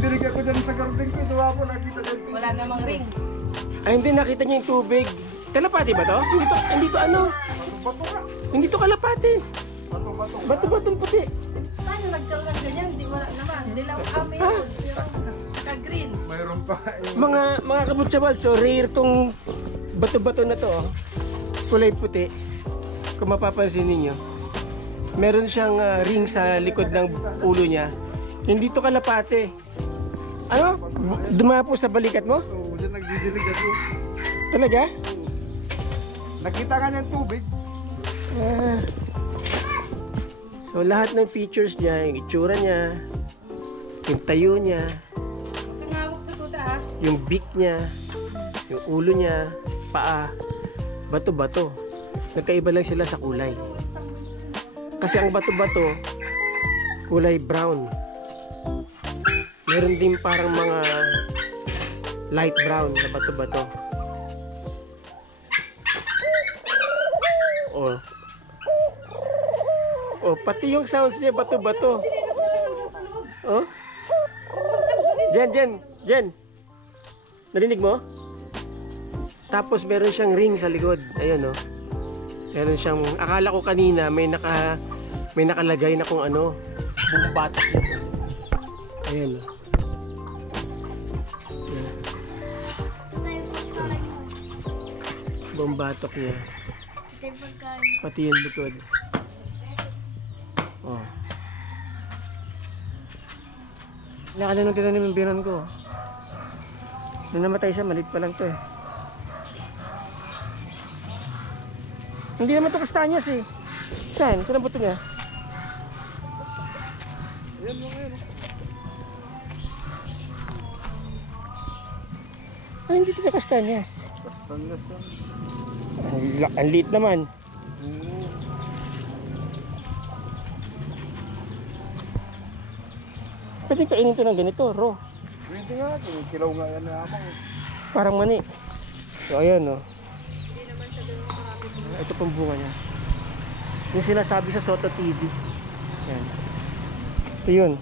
nagdidilig ako dyan sa garden ko. Ito po nakita dyan. Wala namang ring. Ay, hindi nakita niya yung tubig. Kalapati ba to? Hindi to ano? Bato ka. Hindi to kalapati. Bato. Bato-batong puti. Paano nagkaroon ng ganyan? Di wala naman. Dilaw kami yun. Ka-green. Mayroon pa. Mga kabutsabal, so rare tong bato-bato na to. Oh. Kulay puti. Kung mapapansin ninyo. Meron siyang ring sa likod ng ulo niya. Hindi to kalapate. Ano? Dumapo sa balikat mo? Oo, dyan nagdidilig ako. Talaga? Nakita ka niyan tubig. So lahat ng features niya, yung itsura niya, yung tayo niya, Tumawag sa tuta ha. yung beak niya, yung ulo niya, paa, bato-bato. Nagkaiba lang sila sa kulay. Kasi ang bato-bato, kulay brown. Meron din parang mga light brown na bato-bato. Oh. Oh, pati yung sounds niya bato-bato. Oh. Jen. Narinig mo? Tapos meron siyang ring sa likod. Ayun oh. Meron siyang, akala ko kanina may nakalagay na kung ano, buong batak niya. Ayun oh. Buong batok niya. Pati yung likod. Oh. Nakala nung tinanim yung biran ko. Nung namatay siya, malit pa lang to eh. Hindi naman to kastanyas eh. Saan? Saan ang buto niya? Ayan mo ngayon. Ay, hindi to kastanyas. Kastangas yan. Ang liit naman. Pwede kainin to ng ganito, raw. Pwede nga, kinikilaw nga yan na amang. Parang mani. So ayan oh. Ito pong bunga niya. Yung sinasabi sa Soto TV. Yan. Ito yun.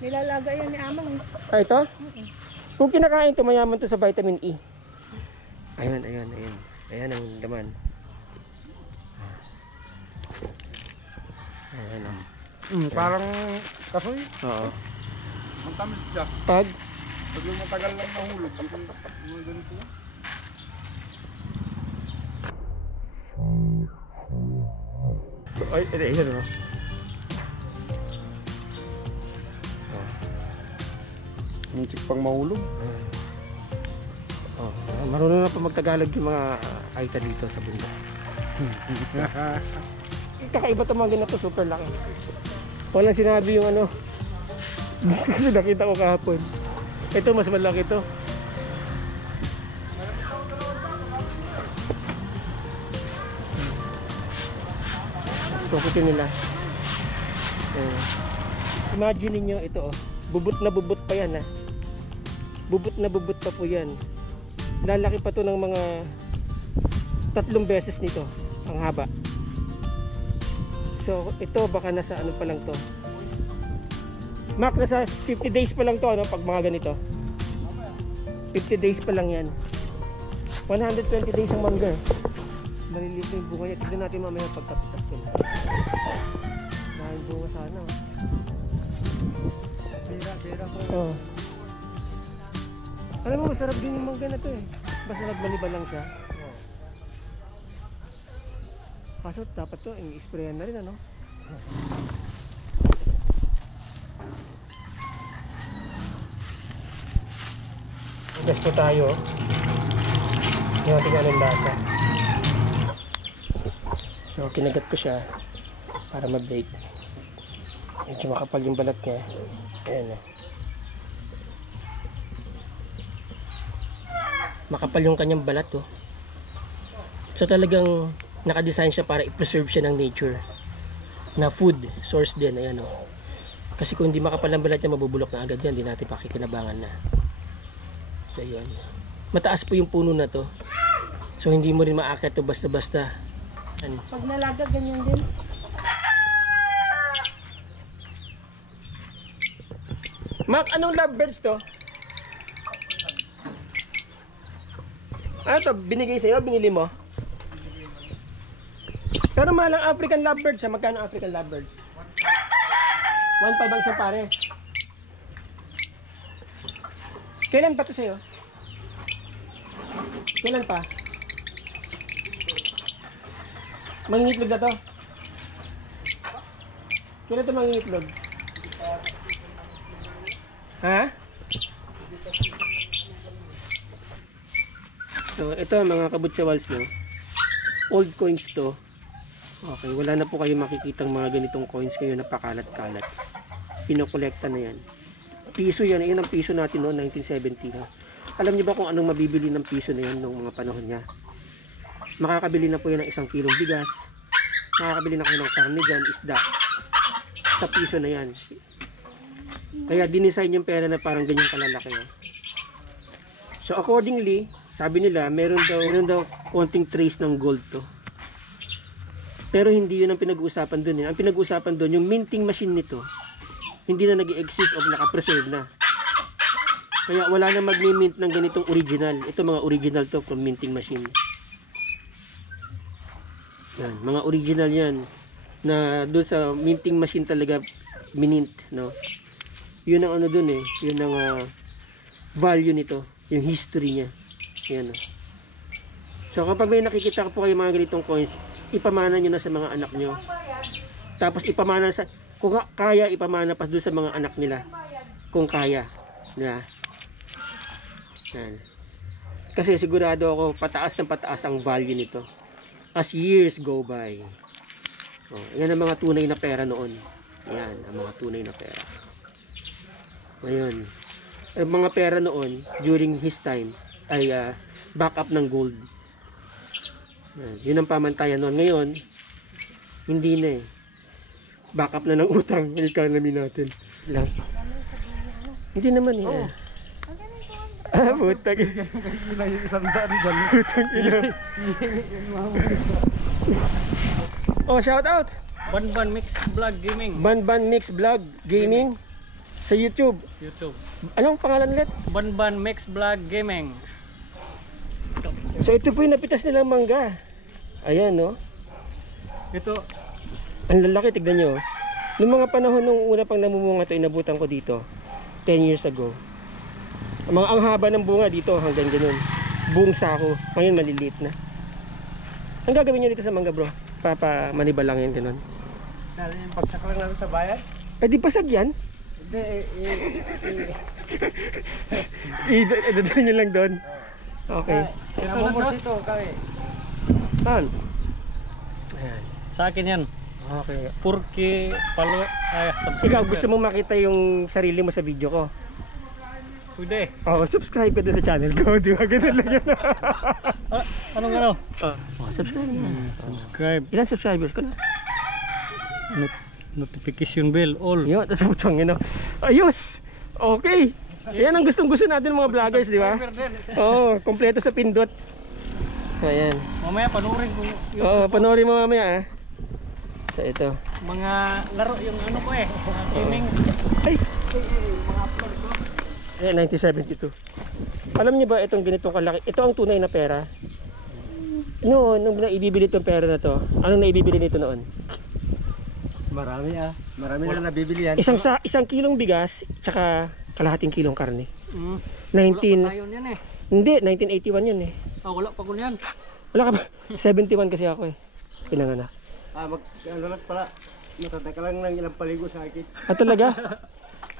Nilalaga yan ni Amang. Ah, ito? Kung kinakain ito, mayaman to sa vitamin E. Ayun. Ayan ang laman. Ayan oh. Parang kasoy. Oo. Ang tamis siya. Pag Pag yung matagal lang nahulog, yung ganito. ay, ayun oh. Muntik pang mahulog. Oh, marunong na pa magtagalog yung mga aita dito sa bundok. Kakaiba ito mga ganito, super laki. Walang sinabi yung ano. Kasi nakita ko kahapon. Ito mas malaki to. Sukutin nila. Imagine niyo ito oh. Bubut na bubut pa yan ha. Bubut na bubut pa po yan. Lalaki pa to ng mga 3 beses nito ang haba. So ito baka nasa ano pa lang to. Mac, nasa 50 days pa lang to ano, pag mga ganito. 50 days pa lang yan. 120 days ang mangga. Maliliit yung bunga niya. Tignan natin mamaya pagkapitas ko. Dahil bunga sana oh. Sira po. Oh. Alam mo, masarap din yung mangga na to eh. Basta nagbaliban lang siya. Kaso dapat to, i-sprayan na rin ano. Gas po tayo. Yung ating anong lasa. So kinagat ko siya para ma-bake. Medyo makapal yung balat niya. Ayan o. Makapal yung kanyang balat oh. So talagang nakadesign siya para i-preserve siya ng nature na food source din. Ayan oh. Kasi kung hindi makapal ang balat niya, mabubulok na agad yan. Hindi natin pakikinabangan na. So yun. Mataas po yung puno na to. So hindi mo rin maakyat to basta-basta. Ano? Pag nalaga, ganyan din. Mac, anong lovebirds to? Ano to? Binigay sa'yo? Binili mo? Pero mahal ang African lovebirds ha? Magkano African lovebirds? 1.5 ang isang pares. Kailan pa to sa'yo? Kailan pa? Mangingitlog na to? Kailan to mangingitlog? Ha? So, ito mga kabutsawals no. Old coins to. Okay, wala na po kayo makikitang mga ganitong coins kayo na pakalat-kalat. Pinokolekta na yan. Piso yan, yun ang piso natin noon, 1970. No? Alam niyo ba kung anong mabibili ng piso na yan noong mga panahon niya? Makakabili na po yan ng 1 kilong bigas. Makakabili na kayo ng karne dyan, isda. Sa piso na yan. Kaya dinesign yung pera na parang ganyan kalalaki. No? So accordingly, sabi nila, meron daw konting trace ng gold to. Pero hindi yun ang pinag-uusapan doon. Ang pinag-uusapan doon, yung minting machine nito, hindi na nag-exist o naka-preserve na. Kaya wala na mag-mint ng ganitong original. Ito mga original to from minting machine. Yan, mga original yan. Na doon sa minting machine talaga minint, no? Yun ang ano doon eh. Yun ang value nito. Yung history niya. Yan. So kapag may nakikita po kayo mga ganitong coins, ipamana nyo na sa mga anak nyo. Tapos ipamana sa, kung kaya ipamana pa doon sa mga anak nila. Kung kaya. Yeah. Yan. Kasi sigurado ako pataas ng pataas ang value nito. As years go by. Oh, yan ang mga tunay na pera noon. Yan, ang mga tunay na pera. Ngayon, ang mga pera noon during his time ay backup ng gold. Yun ang pamantayan noon. Ngayon, hindi na eh. Backup na ng utang. Ang economy natin. Lang. Hindi naman eh. Butang. Butang ina. Oh, shout out. Banban Mix Vlog Gaming. Banban Mix Vlog Gaming sa YouTube. Anong pangalan ulit? Banban Mix Vlog Gaming. So ito po yung napitas nilang mangga. Ayan no. Ito. Ang lalaki, tignan nyo. Noong mga panahon nung una pang namumunga ito, inabutan ko dito 10 years ago. Ang haba ng bunga dito hanggang ganun. Buong sako. Ngayon maliliit na. Ang gagawin nyo dito sa mangga bro? Papa maniba lang yan ganun. Dahil yung pagsak lang namin sa bayan. Eh di pasag yan? Hindi, Idadala nyo lang doon. Okay. Sinabomors ito, kami. Saan? Ayan. Sa akin yan. Okay. Purki palo ay subscribe. Ikaw gusto mo makita yung sarili mo sa video ko? Pwede. Oh, subscribe ka doon sa channel ko. Di ba? Ganun lang yun. Anong ano? Subscribe na. Subscribe. Ilan subscribers ko na? Notification bell all. Yun, tataputang yun. Ayos! Okay! Yan ang gustong gusto natin mga vloggers, di ba? Oo, kompleto sa pindot. Ayan. Mamaya panoorin ko. Oo, panoorin mo mamaya ah. So ito. Mga laro yung ano ko eh. Gaming. Ay! Ayan, 1972. Alam niyo ba itong ganitong kalaki? Ito ang tunay na pera. Noon, nung naibibili itong pera na to, anong naibibili nito noon? Marami Marami na nabibili yan. Isang kilong bigas, tsaka kalahating kilong karne. 19... Wala pa tayo yan eh. Hindi, 1981 yan eh. Wala pa ko yan. Wala ka ba? 71 kasi ako eh. Pinanganak. Ano lang pala. Matanda ka lang ng ilang paligo sa akin. Talaga?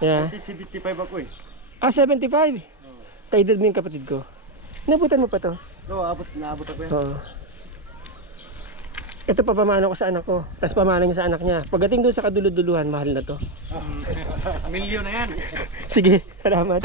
Yeah. 75 ako eh. 75? Kaedad mo yung kapatid ko. Nabutan mo pa to? Oo, naabot ako yan. Oo. Ito pa pamana ko sa anak ko. Tapos pamana niya sa anak niya. Pagdating doon sa kaduluduluhan, mahal na to. Milyon na yan. Sige, salamat.